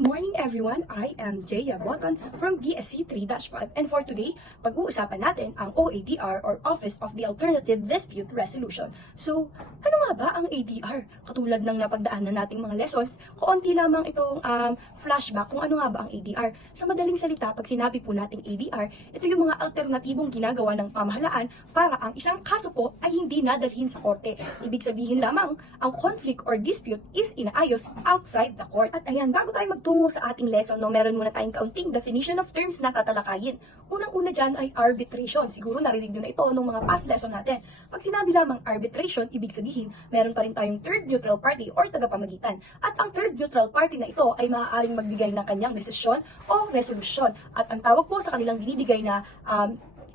Good morning everyone! I am Jaya Boton from BSC 3-5 and for today, pag-uusapan natin ang OADR or Office of the Alternative Dispute Resolution. So, ano nga ba ang ADR? Katulad ng napagdaanan nating mga lessons, kaunti lamang itong flashback kung ano nga ba ang ADR. Sa madaling salita, pag sinabi po nating ADR, ito yung mga alternatibong ginagawa ng pamahalaan para ang isang kaso po ay hindi nadalhin sa korte. Ibig sabihin lamang, ang conflict or dispute is inaayos outside the court. At ayan, bago tayo magtungo sa ating lesson, meron muna tayong kaunting definition of terms na tatalakayin. Unang-una dyan ay arbitration. Siguro narinig nyo na ito nung mga past lesson natin. Pag sinabi lamang arbitration, ibig sabihin, meron pa rin tayong third neutral party or tagapamagitan. At ang third neutral party na ito ay maaaring magbigay ng kanyang desisyon o resolusyon. At ang tawag po sa kanilang binibigay na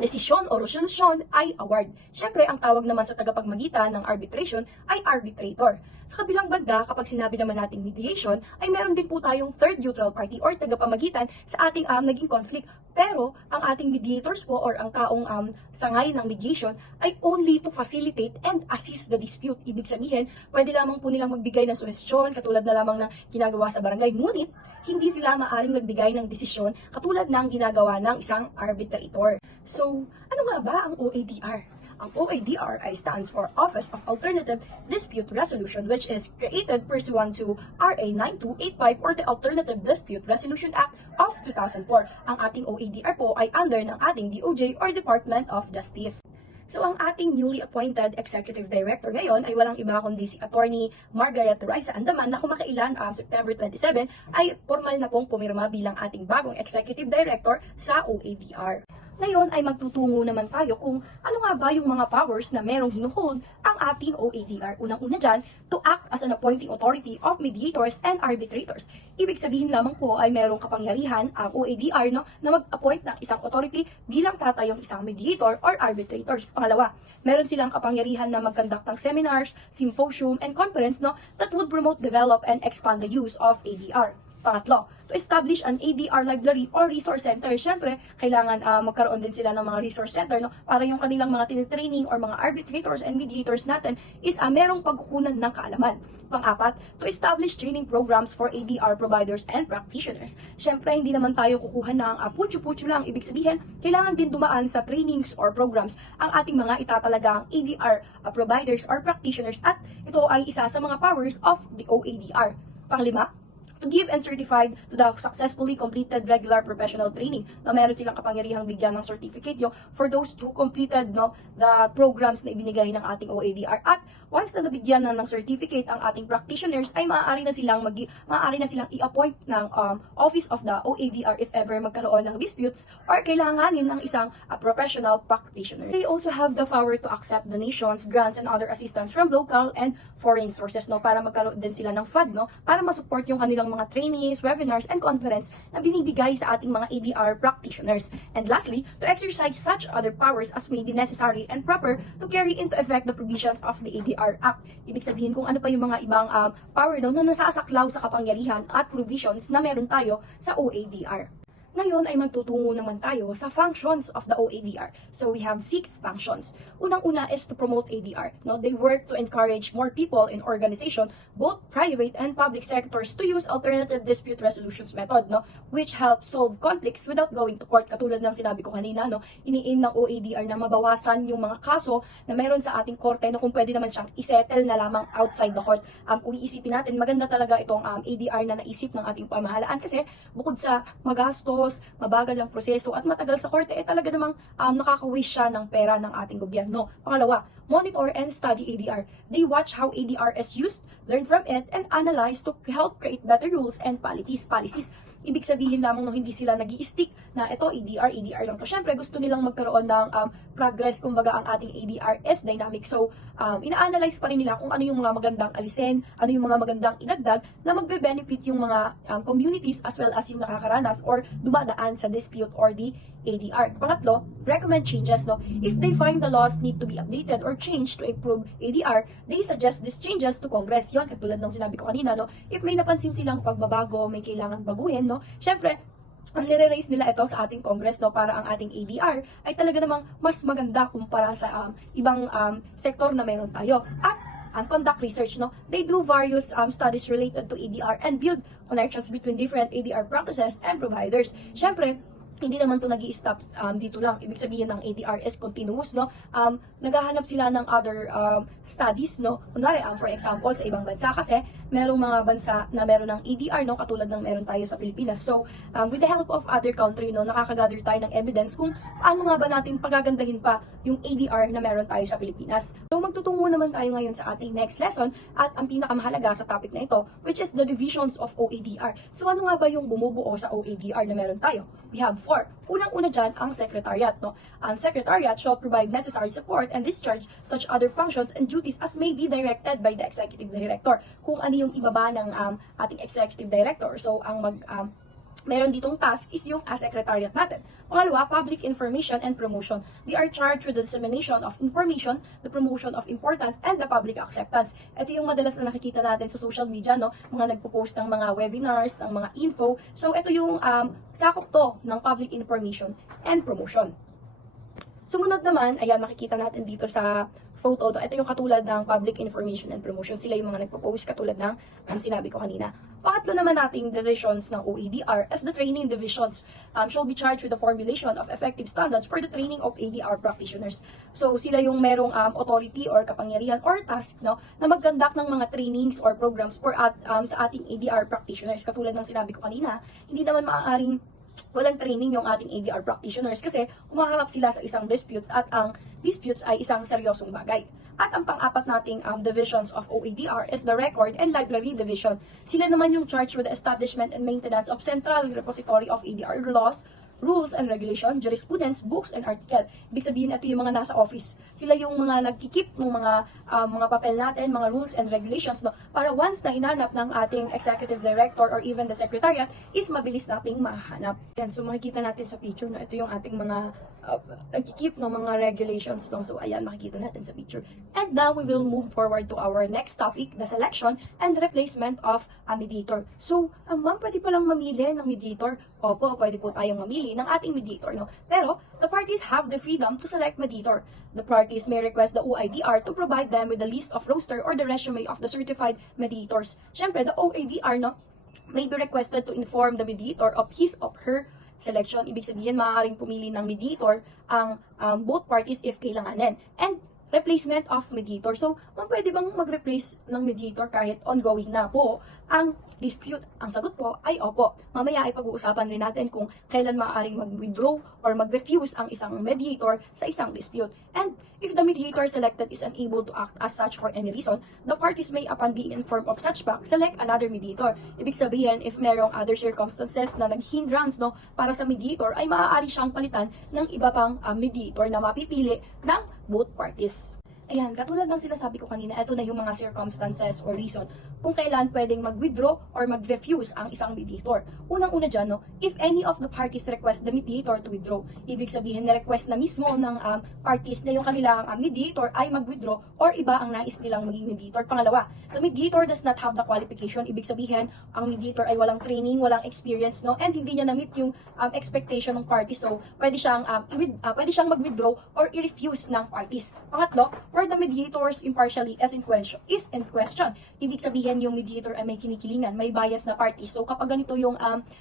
desisyon o resolusyon ay award. Siyempre, ang tawag naman sa tagapagmagitan ng arbitration ay arbitrator. Sa kabilang banda, kapag sinabi naman nating mediation, ay meron din po tayong third neutral party or tagapamagitan sa ating naging conflict. Pero, ang ating mediators po or ang taong sangay ng mediation ay only to facilitate and assist the dispute. Ibig sabihin, pwede lamang po nilang magbigay ng suhestyon, katulad na lamang na ginagawa sa barangay. Ngunit, hindi sila maaaring magbigay ng desisyon katulad ng ginagawa ng isang arbitrator. So, ano nga ba ang OADR? Ang OADR ay stands for Office of Alternative Dispute Resolution, which is created pursuant to RA 9285 or the Alternative Dispute Resolution Act of 2004. Ang ating OADR po ay under ng ating DOJ or Department of Justice. So, ang ating newly appointed Executive Director ngayon ay walang iba kundi si Attorney Margaret Raisa Andaman na kumakailan September 27 ay formal na pong pumirma bilang ating bagong Executive Director sa OADR. Ngayon ay magtutungo naman tayo kung ano nga ba yung mga powers na merong hinuhold ang ating OADR. Unang-una dyan, to act as an appointing authority of mediators and arbitrators. Ibig sabihin lamang po ay merong kapangyarihan ang OADR na mag-appoint ng isang authority bilang tatayong isang mediator or arbitrators. Pangalawa, meron silang kapangyarihan na mag-conduct ng seminars, symposium, and conference that would promote, develop, and expand the use of ADR. Pangatlo, to establish an ADR library or resource center. Siyempre, kailangan magkaroon din sila ng mga resource center para yung kanilang mga tinitraining or mga arbitrators and mediators natin is merong pagkukunan ng kaalaman. Pang-apat, to establish training programs for ADR providers and practitioners. Siyempre, hindi naman tayo kukuha ng putyo-putyo lang. Ibig sabihin, kailangan din dumaan sa trainings or programs ang ating mga itatalagang ADR providers or practitioners at ito ay isa sa mga powers of the OADR. Panglima, to give and certified to the successfully completed regular professional training na meron silang kapangyarihang bigyan ng certificate for those who completed the programs na ibinigay ng ating OADR. At once na nabigyan ng certificate ang ating practitioners ay maaari na silang i-appoint ng Office of the OADR if ever magkaroon ng disputes or kailanganin ng isang professional practitioner. They also have the power to accept donations, grants, and other assistance from local and foreign sources para magkaroon din sila ng fund para masupport yung kanilang mga trainees, webinars, and conference na binibigay sa ating mga ADR practitioners. And lastly, to exercise such other powers as may be necessary and proper to carry into effect the provisions of the ADR Act. Ibig sabihin kung ano pa yung mga ibang power na nasasaklaw sa kapangyarihan at provisions na meron tayo sa OADR. Ngayon ay magtutungo naman tayo sa functions of the OADR. So we have 6 functions. Unang-una is to promote ADR. They work to encourage more people in organization, both private and public sectors, to use alternative dispute resolutions method, which help solve conflicts without going to court. Katulad ng sinabi ko kanina, ini-aim ng OADR na mabawasan yung mga kaso na meron sa ating korte kung pwede naman siyang isettle na lamang outside the court. Kung iisipin natin, maganda talaga itong ADR na naisip ng ating pamahalaan kasi bukod sa magastos, mabagal ang proseso at matagal sa korte, talaga namang nakaka-waste siya ng pera ng ating gobyerno. Pangalawa, monitor and study ADR. They watch how ADR is used, learn from it, and analyze to help create better rules and policies. Ibig sabihin lamang hindi sila nag-i-stick na ito ADR lang to. Siyempre, gusto nilang magkaroon ng progress, kumbaga ang ating ADR is dynamic. So, ina-analyze pa rin nila kung ano yung mga magandang alisin, ano yung mga magandang idagdag na magbe-benefit yung mga communities as well as yung nakakaranas or dumadaan sa dispute or the ADR. Pangatlo, recommend changes. If they find the laws need to be updated or changed to improve ADR, they suggest these changes to Congress. Yon, katulad ng sinabi ko kanina, if may napansin silang pagbabago, may kailangan baguhin, syempre, nire-raise nila ito sa ating Congress para ang ating ADR ay talaga namang mas maganda kumpara sa ibang sektor na meron tayo. At conduct research, no? They do various studies related to ADR and build connections between different ADR practices and providers. Syempre, hindi naman to nag-i-stop dito lang. Ibig sabihin ng ADR is continuous, no? Naghahanap sila ng other studies, no? Kunwari, for example, sa ibang bansa kasi, merong mga bansa na meron ng ADR, no? Katulad ng meron tayo sa Pilipinas. So, with the help of other country, no? Nakakagather tayo ng evidence kung paano nga ba natin pagagandahin pa yung ADR na meron tayo sa Pilipinas. So, magtutungo naman tayo ngayon sa ating next lesson at ang pinakamahalaga sa topic na ito, which is the divisions of OADR. So, ano nga ba yung bumubuo sa OADR na meron tayo? We have 4. Unang-una dyan, ang secretariat. No? Ang secretariat shall provide necessary support and discharge such other functions and duties as may be directed by the executive director. Kung ano yung ibaba ng ating executive director. So, ang meron ditong task is yung secretariat natin. Pangalawa, public information and promotion. They are charged with the dissemination of information, the promotion of importance, and the public acceptance. Ito yung madalas na nakikita natin sa social media, no? Mga nagpo-post ng mga webinars, ng mga info. So, ito yung sakop to ng public information and promotion. Sumunod naman, ayan, makikita natin dito sa photo. Ito yung katulad ng public information and promotion. Sila yung mga nagpo-post katulad ng sinabi ko kanina. Pangatlo naman nating divisions ng OADR as the training divisions shall be charged with the formulation of effective standards for the training of ADR practitioners. So, sila yung merong authority or kapangyarihan or task, no, na mag-conduct ng mga trainings or programs for sa ating ADR practitioners. Katulad ng sinabi ko kanina, hindi naman maaaring walang training yung ating ADR practitioners kasi humaharap sila sa isang disputes at ang disputes ay isang seryosong bagay. At ang pang-apat nating divisions of OADR is the record and library division. Sila naman yung charged with the establishment and maintenance of central repository of ADR laws, rules and regulation, jurisprudence, books, and article. Ibig sabihin, ito yung mga nasa office. Sila yung mga nagkikip ng mga papel natin, mga rules and regulations, no? Para once na hinanap ng ating executive director or even the secretariat, is mabilis nating mahanap. Yan, so makikita natin sa picture, no? Ito yung ating mga nagkikip ng mga regulations, no? So ayan, makikita natin sa picture. And now, we will move forward to our next topic, the selection and replacement of a mediator. So, ma'am, pwede palang mamili ng mediator? Opo, pwede po tayong mamili ng ating mediator, no? Pero, the parties have the freedom to select mediator. The parties may request the OIDR to provide them with the list of roster or the resume of the certified mediators. Siyempre, the OIDR, no, may be requested to inform the mediator of his or her selection. Ibig sabihin, maaaring pumili ng mediator ang both parties if kailanganin. And replacement of mediator. So, pwede bang mag-replace ng mediator kahit ongoing na po ang dispute? Ang sagot po ay opo. Mamaya ay pag-uusapan rin natin kung kailan maaaring mag-withdraw or mag-refuse ang isang mediator sa isang dispute. And if the mediator selected is unable to act as such for any reason, the parties may, upon being informed of such fact, select another mediator. Ibig sabihin, if merong other circumstances na nag-hindrance, no, para sa mediator, ay maaari siyang palitan ng iba pang mediator na mapipili ng both parties. Ayan, katulad ng sinasabi ko kanina, ito na yung mga circumstances or reason kung kailan pwedeng mag-withdraw or mag-refuse ang isang mediator. Unang-una dyan, no, if any of the parties request the mediator to withdraw, ibig sabihin na request na mismo ng parties na yung kanilang mediator ay mag-withdraw or iba ang nais nilang maging mediator. Pangalawa, the mediator does not have the qualification, ibig sabihin ang mediator ay walang training, walang experience, no, and hindi niya na-meet yung expectation ng parties, so pwede siyang mag-withdraw or i-refuse ng parties. Pangatlo, where the mediator's impartiality is in question. Ibig sabihin yung mediator ay may kinikilingan, may bias na party. So kapag ganito yung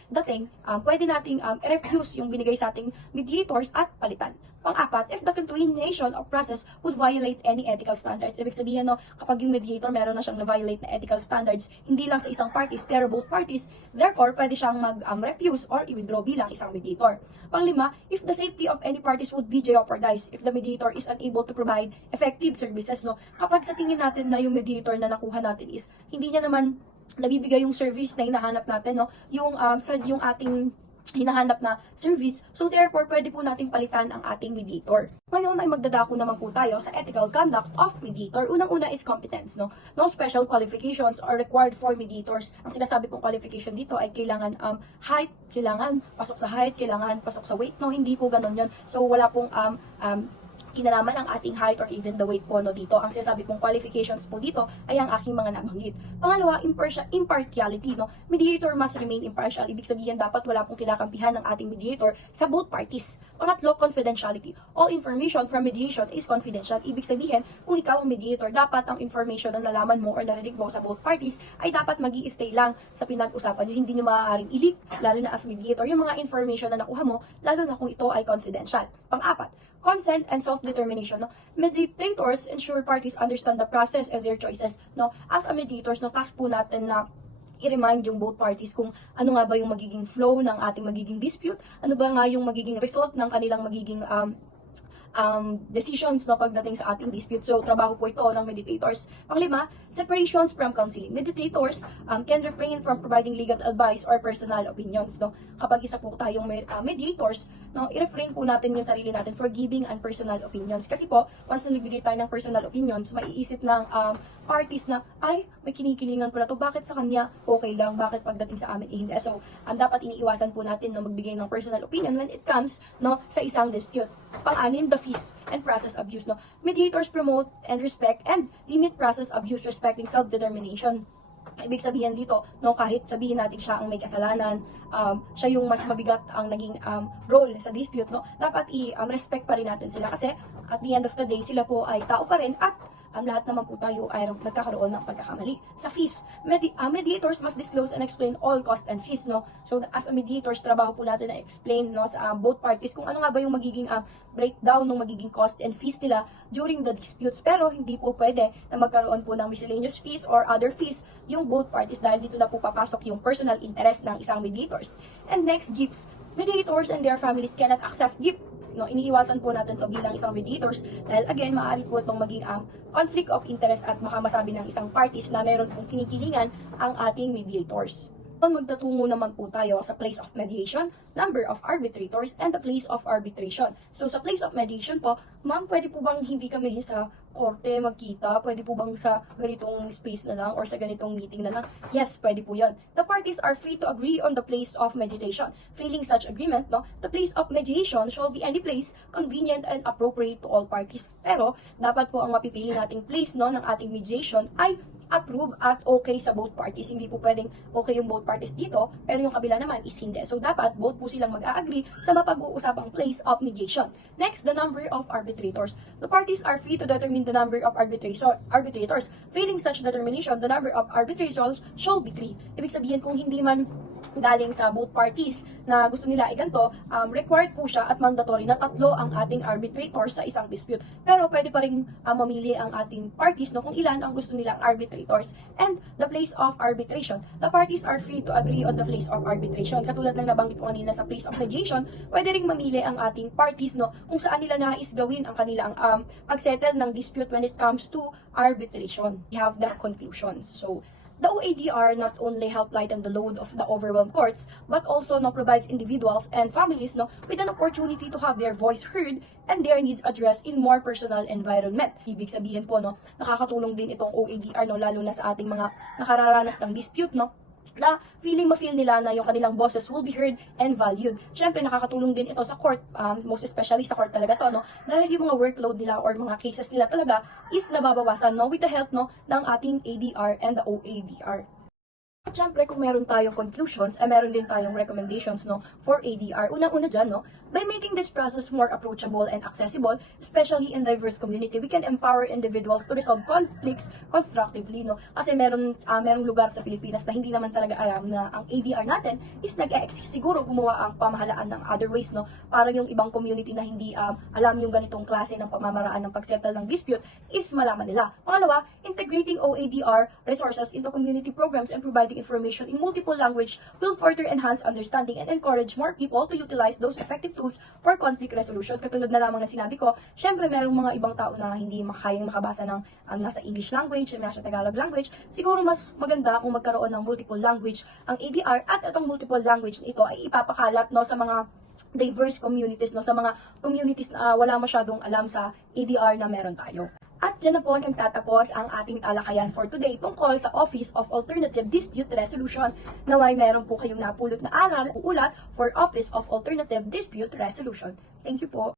dating, pwede nating i-refuse yung binigay sa ating mediators at palitan. Pang-apat, if the continuation of process would violate any ethical standards. Ibig sabihin, no, kapag yung mediator meron na siyang na-violate na ethical standards, hindi lang sa isang parties, pero both parties, therefore, pwede siyang mag-refuse or i-withdraw bilang isang mediator. Pang-lima, if the safety of any parties would be jeopardized, if the mediator is unable to provide effective services, no, kapag sa tingin natin na yung mediator na nakuha natin is, hindi niya naman nabibigay yung service na hinahanap natin, no, yung ating hinahanap na service. So therefore, pwede po nating palitan ang ating mediator. Ngayon ay magdadako naman po tayo sa ethical conduct of mediator. Unang-una is competence, no? No special qualifications are required for mediators. Ang sinasabi pong qualification dito ay kailangan height, kailangan pasok sa height, kailangan pasok sa weight, no? Hindi po ganun 'yon. So wala pong kinalaman ang ating height or even the weight po no dito. Ang sinasabi pong qualifications po dito ay ang aking mga nabanggit. Pangalawa, impartiality no. Mediator must remain impartial. Ibig sabihin dapat wala pong kinakampihan ng ating mediator sa both parties. Pangatlo, confidentiality. All information from mediation is confidential. Ibig sabihin, kung ikaw ang mediator, dapat ang information na nalaman mo or narinig mo sa both parties ay dapat mag-i-stay lang sa pinag-usapan nyo. Hindi nyo maaaring i-leak, lalo na as mediator, yung mga information na nakuha mo, lalo na kung ito ay confidential. Pang-apat, consent and self-determination. No? Mediators ensure parties understand the process and their choices. No? As a mediators, no, task po natin na i-remind yung both parties kung ano nga ba yung magiging flow ng ating magiging dispute, ano ba nga yung magiging result ng kanilang magiging decisions no pagdating sa ating dispute. So, trabaho po ito ng mediators. Panglima, separations from counseling. Mediators can refrain from providing legal advice or personal opinions. No? Kapag isa po tayong mediators, no, i-refrain po natin yung sarili natin for giving and personal opinions. Kasi po, once na nagbigay tayo ng personal opinions, maiisip ng parties na, ay, may kinikilingan po na to, bakit sa kanya okay lang, bakit pagdating sa amin hindi. So, dapat iniiwasan po natin na magbigay ng personal opinion when it comes no sa isang dispute. Pang-anim, the fees and process abuse. No? Mediators promote and respect and limit process abuse respecting self-determination. Ibig sabihin dito, no, kahit sabihin natin siya ang may kasalanan, siya yung mas mabigat ang naging role sa dispute, no, dapat i-respect pa rin natin sila kasi at the end of the day, sila po ay tao pa rin at lahat naman po tayo ay nagkakaroon ng pagkakamali. Sa fees, mediators must disclose and explain all costs and fees, no? So, as a mediators, trabaho po natin na explain no, sa both parties kung ano nga ba yung magiging breakdown ng magiging cost and fees nila during the disputes. Pero, hindi po pwede na magkaroon po ng miscellaneous fees or other fees yung both parties dahil dito na po papasok yung personal interest ng isang mediators. And next, gifts. Mediators and their families cannot accept gift. No, iniiwasan po natin to bilang isang mediators dahil again, maaari po itong maging conflict of interest at makamasabi ng isang parties na meron pong kinikilingan ang ating mediators. Magtatungo naman po tayo sa place of mediation, number of arbitrators, and the place of arbitration. So, sa place of mediation po, ma'am, pwede po bang hindi kami sa korte magkita? Pwede po bang sa ganitong space na lang or sa ganitong meeting na lang? Yes, pwede po yun. The parties are free to agree on the place of mediation. Failing such agreement, no, the place of mediation shall be any place convenient and appropriate to all parties. Pero, dapat po ang mapipili nating place no, ng ating mediation ay approve at okay sa both parties. Hindi po pwedeng okay yung both parties dito, pero yung kabila naman is hindi. So, dapat both po silang mag-a-agree sa mapag-uusapang place of mediation. Next, the number of arbitrators. The parties are free to determine the number of arbitrators. Failing such determination, the number of arbitrators shall be 3. Ibig sabihin, kung hindi man galing sa both parties na gusto nila ay ganito, required po siya at mandatory na 3 ang ating arbitrators sa isang dispute. Pero pwede pa rin mamili ang ating parties no, kung ilan ang gusto nilang arbitrators. And the place of arbitration. The parties are free to agree on the place of arbitration. Katulad ng nabanggit ko kanina sa place of mediation, pwede rin mamili ang ating parties no, kung saan nila nais gawin ang kanilang pag-settle ng dispute when it comes to arbitration. We have the conclusion. So, the OADR not only help lighten the load of the overwhelmed courts, but also no, provides individuals and families no, with an opportunity to have their voice heard and their needs addressed in more personal environment. Ibig sabihin po, no, nakakatulong din itong OADR, no, lalo na sa ating mga nakararanas ng dispute, no, na ma-feel nila na yung kanilang bosses will be heard and valued. Siyempre, nakakatulong din ito sa court, most especially sa court talaga to, no? Dahil yung mga workload nila or mga cases nila talaga is nababawasan, no? With the help, no, ng ating ADR and the OADR. At syempre, kung meron tayong conclusions, meron din tayong recommendations no, for ADR. Unang-una dyan, no, by making this process more approachable and accessible, especially in diverse community, we can empower individuals to resolve conflicts constructively. No? Kasi merong lugar sa Pilipinas na hindi naman talaga alam na ang ADR natin is nag-e-exist. Siguro gumawa ang pamahalaan ng other ways, no, para yung ibang community na hindi alam yung ganitong klase ng pamamaraan ng pagsettle ng dispute is malaman nila. Pangalawa, integrating OADR resources into community programs and providing information in multiple language will further enhance understanding and encourage more people to utilize those effective tools for conflict resolution. Katulad na lamang na sinabi ko, syempre merong mga ibang tao na hindi makayang makabasa ng nasa English language, nasa Tagalog language. Siguro mas maganda kung magkaroon ng multiple language ang ADR at itong multiple language na ito ay ipapakalat no, sa mga diverse communities, no, sa mga communities na wala masyadong alam sa ADR na meron tayo. At dyan na po nagtatapos ang ating talakayan for today tungkol sa Office of Alternative Dispute Resolution. Naway meron po kayong napulot na aral o ulat for Office of Alternative Dispute Resolution. Thank you po.